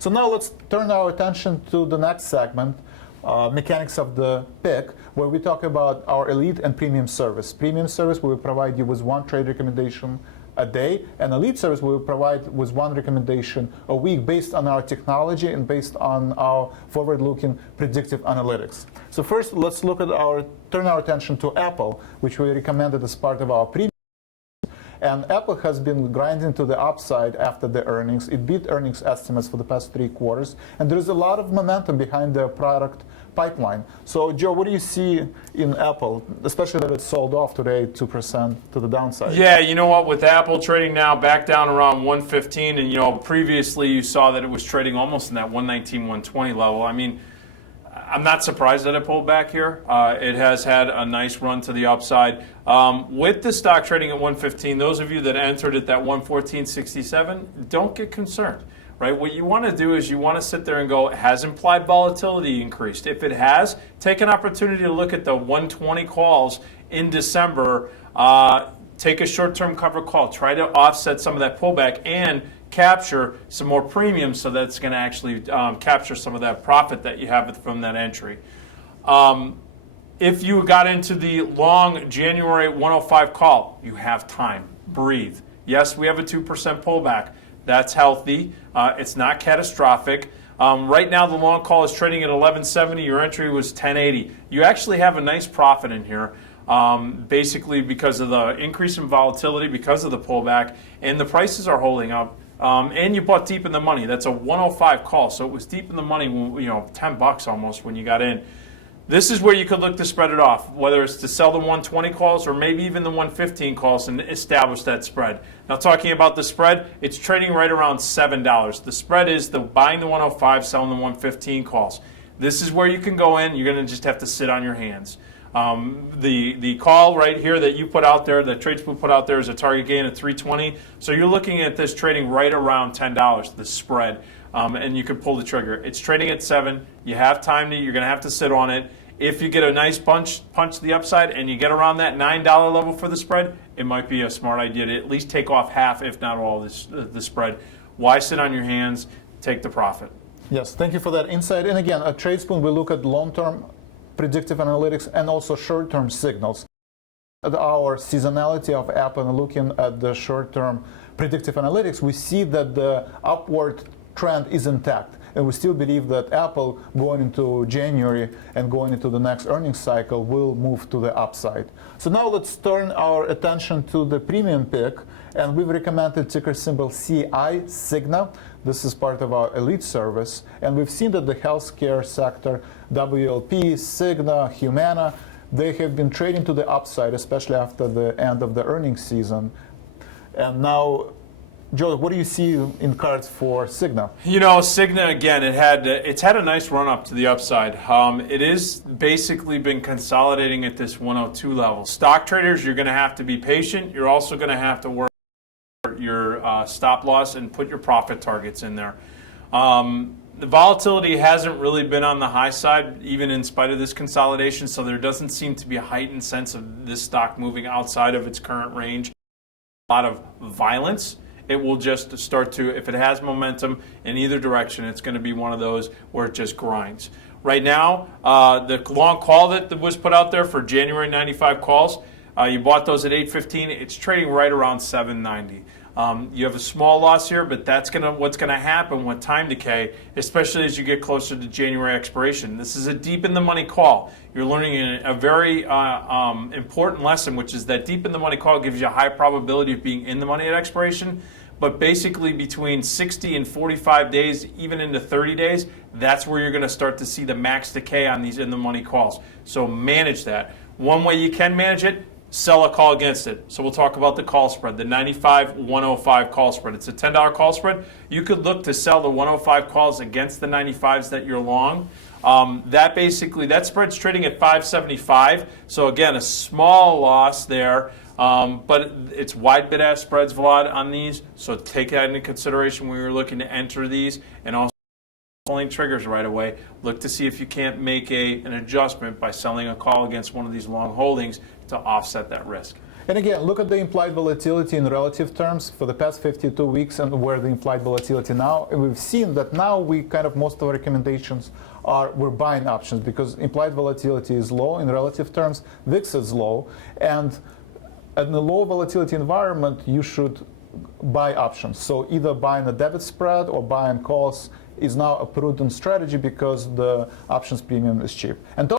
So now let's turn our attention to the next segment, mechanics of the pick, where we talk about our elite and premium service. Premium service, we will provide you with one trade recommendation a day, and elite service we will provide with one recommendation a week based on our technology and based on our forward-looking predictive analytics. So first, let's turn our attention to Apple, which we recommended as part of our premium. And Apple has been grinding to the upside after the earnings. It beat earnings estimates for the past 3 quarters. And there's a lot of momentum behind their product pipeline. So, Joe, what do you see in Apple, especially that it sold off today 2% to the downside? Yeah, you know what? With Apple trading now back down around 115, and previously you saw that it was trading almost in that 119, 120 level. I mean, I'm not surprised that it pulled back here. It has had a nice run to the upside. With the stock trading at 115, those of you that entered at that 114.67, don't get concerned, right? What you want to do is you want to sit there and go, has implied volatility increased? If it has, take an opportunity to look at the 120 calls in December. Take a short-term cover call. Try to offset some of that pullback and capture some more premium, so that's going to actually capture some of that profit that you have from that entry. If you got into the long January 105 call, you have time. Breathe. Yes, we have a 2% pullback. That's healthy. It's not catastrophic. Right now, the long call is trading at 1170. Your entry was 1080. You actually have a nice profit in here. Basically because of the increase in volatility, because of the pullback, and the prices are holding up. And you bought deep in the money. That's a 105 call, so it was deep in the money, $10 almost when you got in. This is where you could look to spread it off, whether it's to sell the 120 calls or maybe even the 115 calls and establish that spread. Now, talking about the spread, it's trading right around $7. The spread is the buying the 105, selling the 115 calls. This is where you can go in. You're going to just have to sit on your hands. The call right here that you put out there, that Tradespoon put out there, is a target gain of 320. So you're looking at this trading right around $10, the spread, and you can pull the trigger. It's trading at 7. You have time you're going to have to sit on it. If you get a nice punch to the upside and you get around that $9 level for the spread, it might be a smart idea to at least take off half, if not all, the spread. Why sit on your hands? Take the profit. Yes, thank you for that insight. And again, at Tradespoon, we look at long-term predictive analytics and also short-term signals. At our seasonality of Apple and looking at the short-term predictive analytics, we see that the upward trend is intact. And we still believe that Apple, going into January and going into the next earnings cycle, will move to the upside. So now let's turn our attention to the premium pick. And we've recommended ticker symbol CI, Cigna. This is part of our elite service. And we've seen that the healthcare sector, WLP, Cigna, Humana, they have been trading to the upside, especially after the end of the earnings season. And now, Joe, what do you see in cards for Cigna? Cigna, again, it's had a nice run up to the upside. It is basically been consolidating at this 102 level. Stock traders, you're going to have to be patient. You're also going to have to work your stop loss and put your profit targets in there. The volatility hasn't really been on the high side, even in spite of this consolidation, so there doesn't seem to be a heightened sense of this stock moving outside of its current range. A lot of violence. It will just start to, if it has momentum in either direction, it's going to be one of those where it just grinds. Right now, the long call that was put out there for January 95 calls, you bought those at 815. It's trading right around 790. You have a small loss here, but that's what's going to happen with time decay, especially as you get closer to January expiration. This is a deep in the money call. You're learning a very important lesson, which is that deep in the money call gives you a high probability of being in the money at expiration. But basically between 60 and 45 days, even into 30 days, that's where you're going to start to see the max decay on these in the money calls. So manage that. One way you can manage it, sell a call against it. So we'll talk about the call spread, the 95-105 call spread. It's a $10 call spread. You could look to sell the 105 calls against the 95s that you're long. That spread's trading at 575. So again, a small loss there. But it's wide bid-ask spreads, Vlad, on these. So take that into consideration when you're looking to enter these. And also pulling triggers right away, look to see if you can't make an adjustment by selling a call against one of these long holdings to offset that risk. And again, look at the implied volatility in relative terms for the past 52 weeks and where the implied volatility now. And we've seen that now most of our recommendations we're buying options because implied volatility is low in relative terms, VIX is low, and in a low volatility environment, you should buy options. So either buying a debit spread or buying calls is now a prudent strategy because the options premium is cheap. And